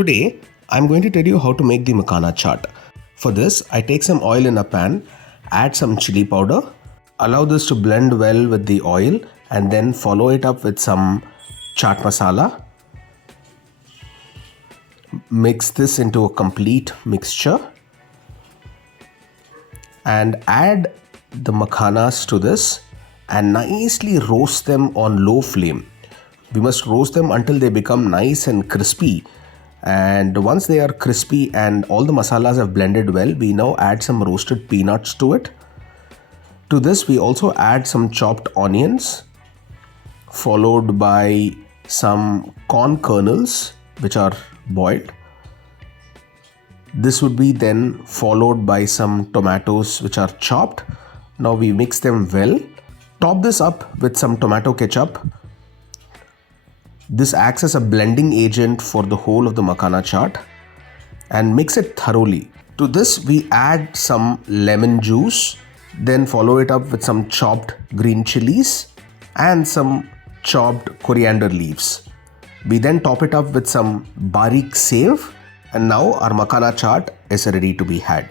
Today, I'm going to tell you how to make the Makhana Chat. For this, I take some oil in a pan, add some chili powder, allow this to blend well with the oil and then follow it up with some chaat masala. Mix this into a complete mixture and add the makhanas to this and nicely roast them on low flame. We must roast them until they become nice and crispy. And once they are crispy and all the masalas have blended well, we now add some roasted peanuts to it. To this, we also add some chopped onions, followed by some corn kernels which are boiled. This would be then followed by some tomatoes which are chopped. Now we mix them well. Top this up with some tomato ketchup. This acts as a blending agent for the whole of the Makhana Chat and mix it thoroughly. To this we add some lemon juice, then follow it up with some chopped green chilies and some chopped coriander leaves. We then top it up with some barik sev, and now our Makhana Chat is ready to be had.